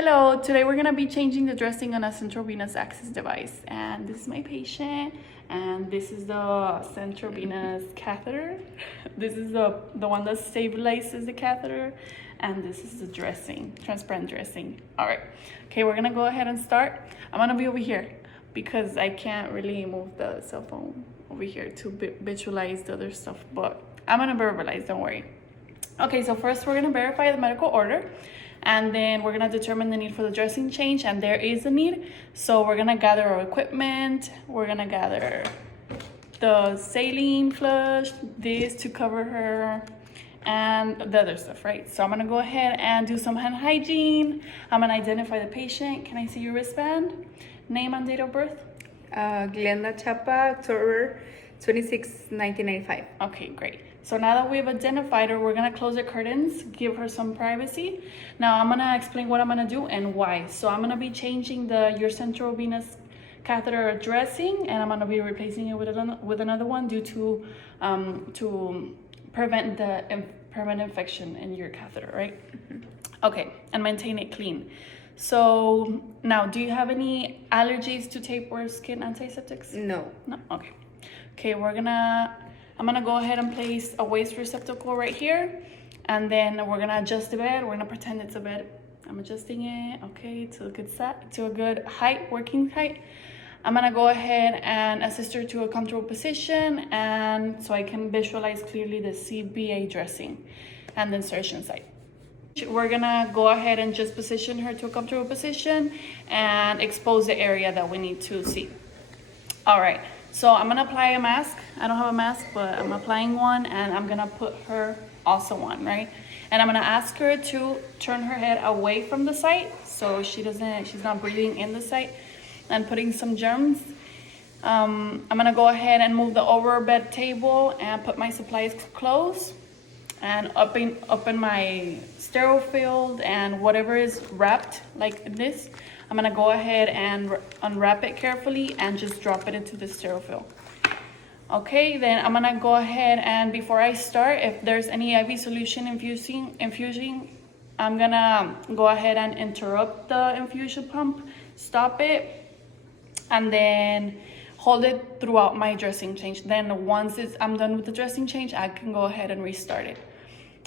Hello, today we're gonna be changing the dressing on a central venous access device. And this is my patient, and this is the central venous catheter. This is the one that stabilizes the catheter, and this is the dressing, transparent dressing. All right, okay, we're gonna go ahead and start. I'm gonna be over here because I can't really move the cell phone over here to visualize the other stuff, but I'm gonna verbalize, don't worry. Okay, so first we're gonna verify the medical order, and then we're gonna determine the need for the dressing change, and there is a need. So we're gonna gather our equipment, we're gonna gather the saline flush, this to cover her, and the other stuff, right? So I'm gonna go ahead and do some hand hygiene. I'm gonna identify the patient. Can I see your wristband? Name and date of birth? Glenda Chapa, October 26, 1995. Okay, great. So now that we've identified her, we're gonna close the curtains, give her some privacy. Now I'm gonna explain what I'm gonna do and why. So I'm gonna be changing your central venous catheter dressing, and I'm gonna be replacing it with another one due to prevent permanent infection in your catheter, right? Okay, and maintain it clean. So now, do you have any allergies to tape or skin antiseptics? No. No? Okay. Okay, I'm gonna go ahead and place a waste receptacle right here, and then we're gonna adjust the bed. We're gonna pretend it's a bed. I'm adjusting it, okay, to a good height, working height. I'm gonna go ahead and assist her to a comfortable position, and so I can visualize clearly the CVAD dressing and the insertion site. We're gonna go ahead and just position her to a comfortable position and expose the area that we need to see. All right, so I'm gonna apply a mask. I don't have a mask, but I'm applying one, and I'm gonna put her also one, right? And I'm gonna ask her to turn her head away from the site so she's not breathing in the site and putting some germs. I'm gonna go ahead and move the overbed table and put my supplies close, and open my sterile field, and whatever is wrapped like this, I'm gonna go ahead and unwrap it carefully and just drop it into the sterile field. Okay, then I'm gonna go ahead, and before I start, if there's any IV solution infusing, I'm gonna go ahead and interrupt the infusion pump, stop it, and then hold it throughout my dressing change. Then once I'm done with the dressing change, I can go ahead and restart it.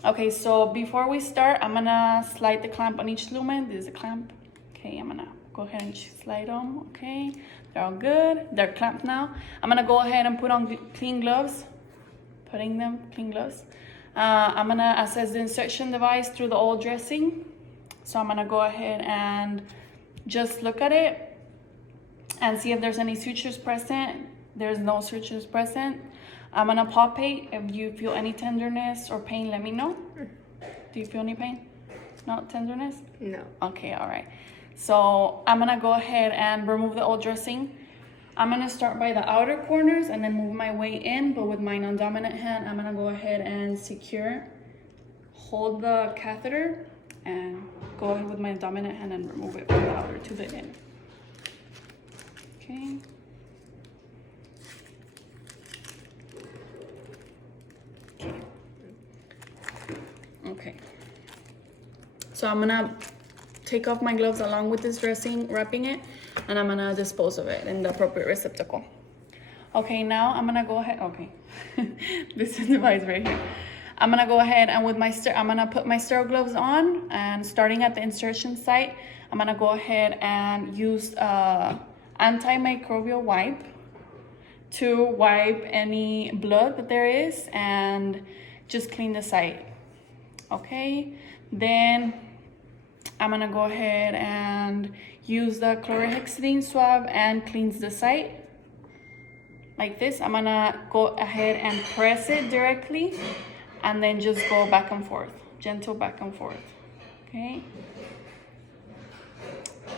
Okay, so before we start, I'm gonna slide the clamp on each lumen. This is a clamp. Okay, I'm gonna go ahead and slide them. Okay, they're all good. They're clamped now. I'm gonna go ahead and put on clean gloves. Clean gloves. I'm gonna assess the insertion device through the old dressing. So I'm gonna go ahead and just look at it and see if there's any sutures present. There's no sutures present. I'm gonna palpate. If you feel any tenderness or pain, let me know. Do you feel any pain? No tenderness? No. Okay, all right. So I'm gonna go ahead and remove the old dressing. I'm gonna start by the outer corners and then move my way in, but with my non-dominant hand, I'm gonna go ahead and hold the catheter, and go ahead with my dominant hand and remove it from the outer to the in. Okay. Okay, so I'm gonna take off my gloves along with this dressing, wrapping it, and I'm gonna dispose of it in the appropriate receptacle. Okay, now I'm gonna go ahead, this is the device right here. I'm gonna go ahead and I'm gonna put my sterile gloves on, and starting at the insertion site, I'm gonna go ahead and use antimicrobial wipe to wipe any blood that there is and just clean the site. Okay, then I'm gonna go ahead and use the chlorhexidine swab and cleanse the site like this. I'm gonna go ahead and press it directly, and then just go back and forth, gentle back and forth. Okay,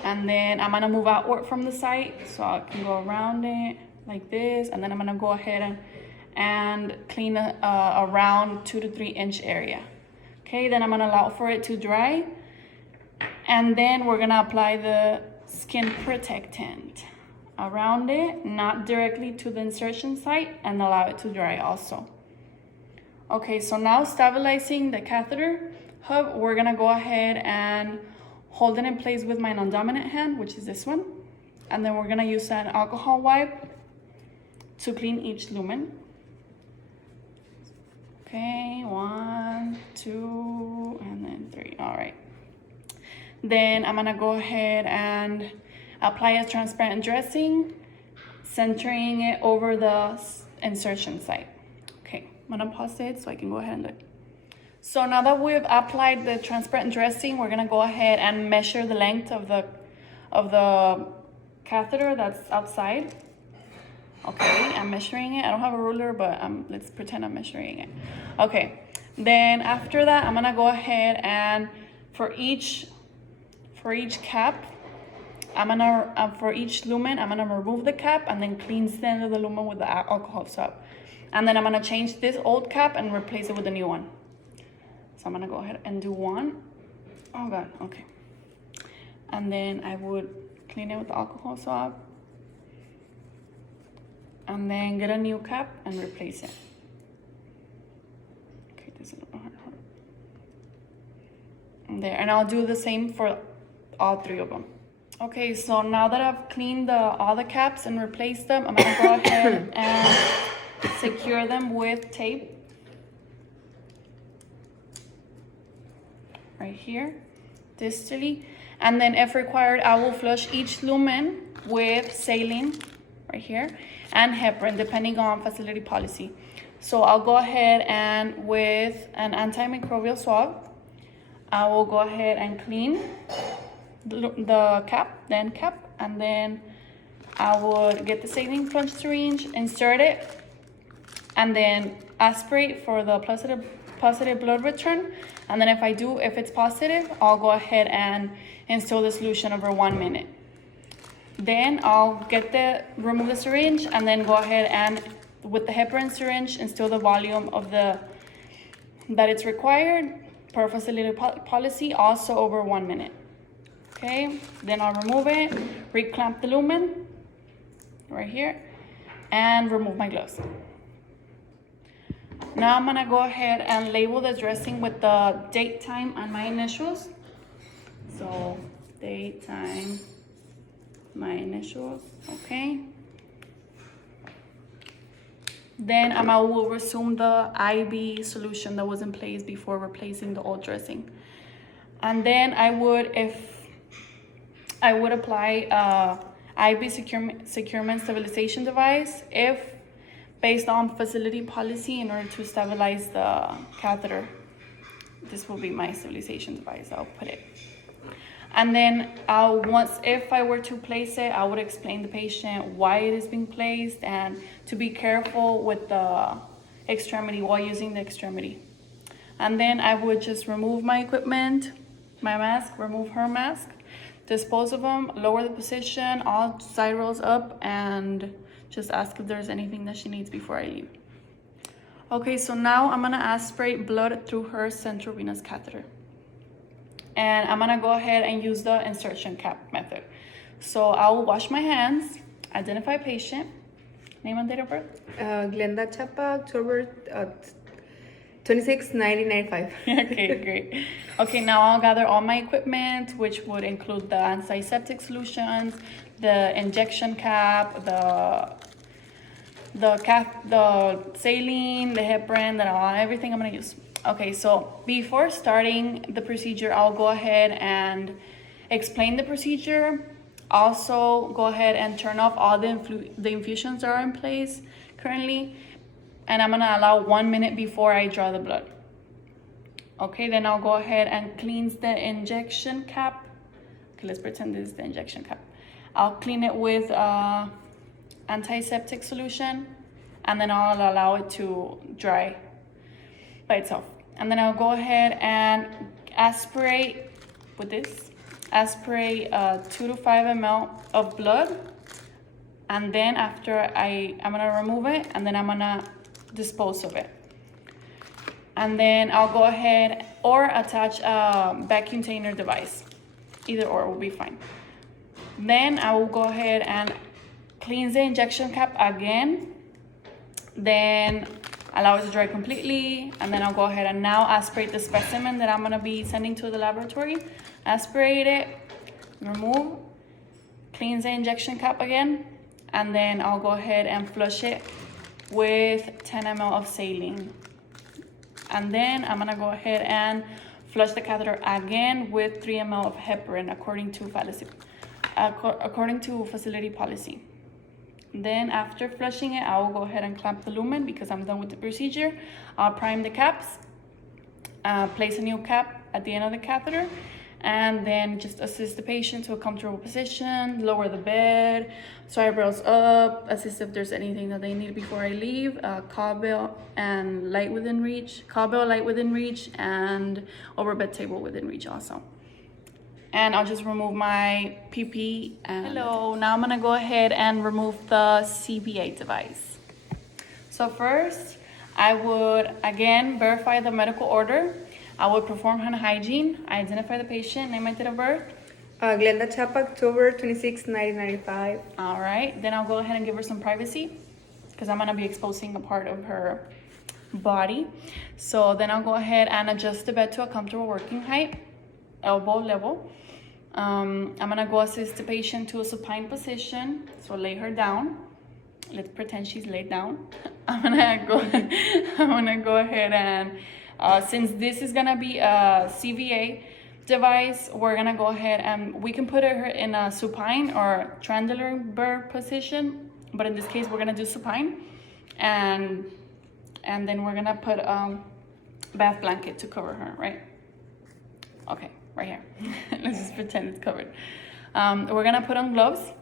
and then I'm gonna move outward from the site so I can go around it like this, and then I'm gonna go ahead and clean around 2 to 3 inch area. Okay, then I'm gonna allow for it to dry, and then we're gonna apply the skin protectant around it, not directly to the insertion site, and allow it to dry also. Okay, so now stabilizing the catheter hub, we're gonna go ahead and hold it in place with my non-dominant hand, which is this one. And then we're gonna use an alcohol wipe to clean each lumen. Okay, 1, 2, and then 3, all right. Then I'm gonna go ahead and apply a transparent dressing, centering it over the insertion site. Okay, I'm gonna pause it so I can go ahead and look. So now that we've applied the transparent dressing, we're gonna go ahead and measure the length of the catheter that's outside. Okay, I'm measuring it. I don't have a ruler, but let's pretend I'm measuring it. Okay, then after that, I'm gonna go ahead and for each cap, I'm gonna for each lumen, I'm gonna remove the cap and then cleanse the end of the lumen with the alcohol swab. And then I'm gonna change this old cap and replace it with a new one. So I'm gonna go ahead and do one. Oh God, okay. And then I would clean it with the alcohol swab. And then get a new cap and replace it. Okay, this is a little hard. And there, and I'll do the same for all 3 of them. Okay, so now that I've cleaned all the caps and replaced them, I'm gonna go ahead and secure them with tape. Right here, distally. And then if required, I will flush each lumen with saline, right here, and heparin, depending on facility policy. So I'll go ahead and with an antimicrobial swab, I will go ahead and clean the cap, the end cap, and then I would get the saline plunge syringe, insert it, and then aspirate for the positive blood return. And then if it's positive, I'll go ahead and instill the solution over 1 minute. Then I'll remove the syringe and then go ahead and with the heparin syringe instill the volume of that it's required per facility policy, also over 1 minute. Okay, then I'll remove it, reclamp the lumen right here, and remove my gloves. Now I'm gonna go ahead and label the dressing with the date, time, and my initials. So date, time, my initials, okay. Then I will resume the IB solution that was in place before replacing the old dressing. And then I would apply IB securement stabilization device based on facility policy in order to stabilize the catheter. This will be my stabilization device, I'll put it. And then if I were to place it, I would explain the patient why it is being placed and to be careful with the extremity while using the extremity. And then I would just remove my equipment, my mask, remove her mask, dispose of them, lower the position, all side rolls up, and just ask if there's anything that she needs before I leave. Okay, so now I'm gonna aspirate blood through her central venous catheter. And I'm gonna go ahead and use the insertion cap method. So I will wash my hands, identify patient, name and date of birth. Glenda Chapa, October 26, 1995. Okay, great. Okay, now I'll gather all my equipment, which would include the antiseptic solutions, the injection cap, the saline, the heparin, everything I'm gonna use. Okay, so before starting the procedure, I'll go ahead and explain the procedure. Also, go ahead and turn off all the infusions that are in place currently. And I'm gonna allow 1 minute before I draw the blood. Okay, then I'll go ahead and cleanse the injection cap. Okay, let's pretend this is the injection cap. I'll clean it with antiseptic solution, and then I'll allow it to dry by itself. And then I'll go ahead and aspirate with this. Aspirate 2 to 5 ml of blood. And then after I'm gonna remove it, and then I'm gonna dispose of it. And then I'll go ahead or attach a vacuum container device. Either or will be fine. Then I will go ahead and cleanse the injection cap again. Then allow it to dry completely. And then I'll go ahead and now aspirate the specimen that I'm gonna be sending to the laboratory. aspirate it, remove, cleanse the injection cap again, and then I'll go ahead and flush it with 10 ml of saline. And then I'm gonna go ahead and flush the catheter again with 3 ml of heparin according to facility policy. Then after flushing it, I will go ahead and clamp the lumen because I'm done with the procedure. I'll prime the caps, place a new cap at the end of the catheter, and then just assist the patient to a comfortable position, lower the bed, so eyebrows up, assist if there's anything that they need before I leave, cowbell and light within reach, and over bed table within reach also. And I'll just remove my PP. Hello, now I'm gonna go ahead and remove the CVAD device. So first, I would again verify the medical order. I would perform hand hygiene, identify the patient, name and date of birth. Glenda Chapa, October 26, 1995. All right, then I'll go ahead and give her some privacy because I'm gonna be exposing a part of her body. So then I'll go ahead and adjust the bed to a comfortable working height, elbow level. I'm gonna go assist the patient to a supine position. So lay her down. Let's pretend she's laid down. I'm gonna go ahead and since this is gonna be a CVA device, we're gonna go ahead and we can put her in a supine or triangular position, but in this case we're gonna do supine, and then we're gonna put a bath blanket to cover her, right? Okay, right here. Let's just pretend it's covered. We're gonna put on gloves,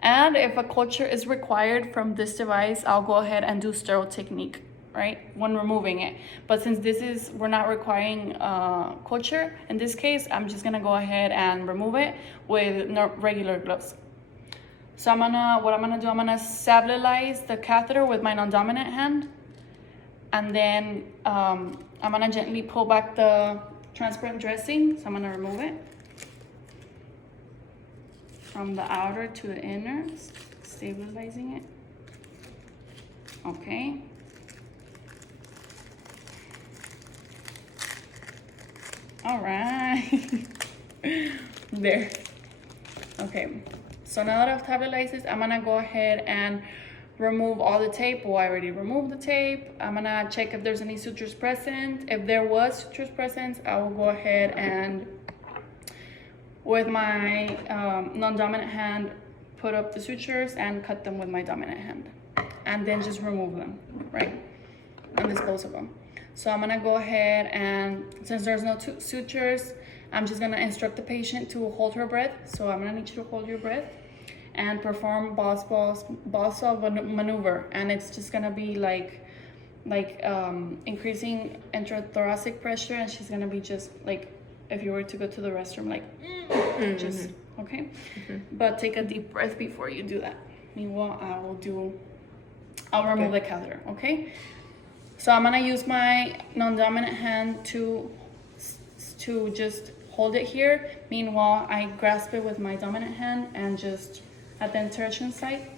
and if a culture is required from this device, I'll go ahead and do sterile technique, right, when removing it. But since we're not requiring culture, in this case, I'm just gonna go ahead and remove it with regular gloves. So I'm gonna stabilize the catheter with my non-dominant hand, and then I'm gonna gently pull back the transparent dressing. So I'm gonna remove it from the outer to the inner, stabilizing it. Okay. All right. There. Okay. So now that I've stabilized this, I'm gonna go ahead and remove all the tape. Well, I already removed the tape. I'm gonna check if there's any sutures present. If there was sutures present, I will go ahead and with my non-dominant hand put up the sutures and cut them with my dominant hand, and then just remove them, right, and dispose of them. So I'm gonna go ahead and, since there's no sutures, I'm just gonna instruct the patient to hold her breath. So I'm gonna need you to hold your breath and perform Boswell maneuver, and it's just gonna be like increasing intrathoracic pressure, and she's gonna be just like if you were to go to the restroom, like just okay. But take a deep breath before you do that. Meanwhile, I'll remove the catheter. Okay. So I'm gonna use my non-dominant hand to just hold it here. Meanwhile, I grasp it with my dominant hand and just at the insertion site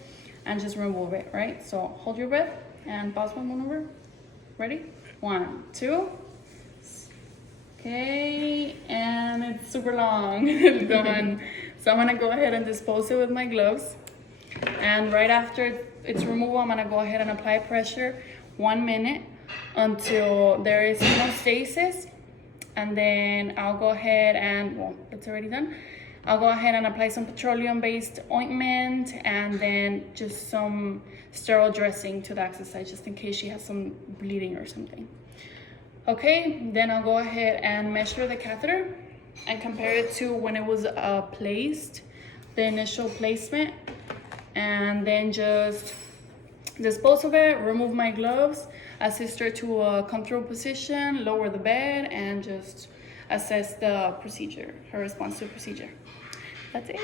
and just remove it, right? So hold your breath and Boswell maneuver. Ready? 1, 2. Okay, and it's super long. It's done. So I'm gonna go ahead and dispose it with my gloves. And right after its removal, I'm gonna go ahead and apply pressure 1 minute until there is hemostasis. And then I'll go ahead and, well, it's already done. I'll go ahead and apply some petroleum-based ointment and then just some sterile dressing to the access site just in case she has some bleeding or something. Okay, then I'll go ahead and measure the catheter and compare it to when it was placed, the initial placement, and then just dispose of it, remove my gloves, assist her to a comfortable position, lower the bed, and just assess the procedure, her response to the procedure. That's it.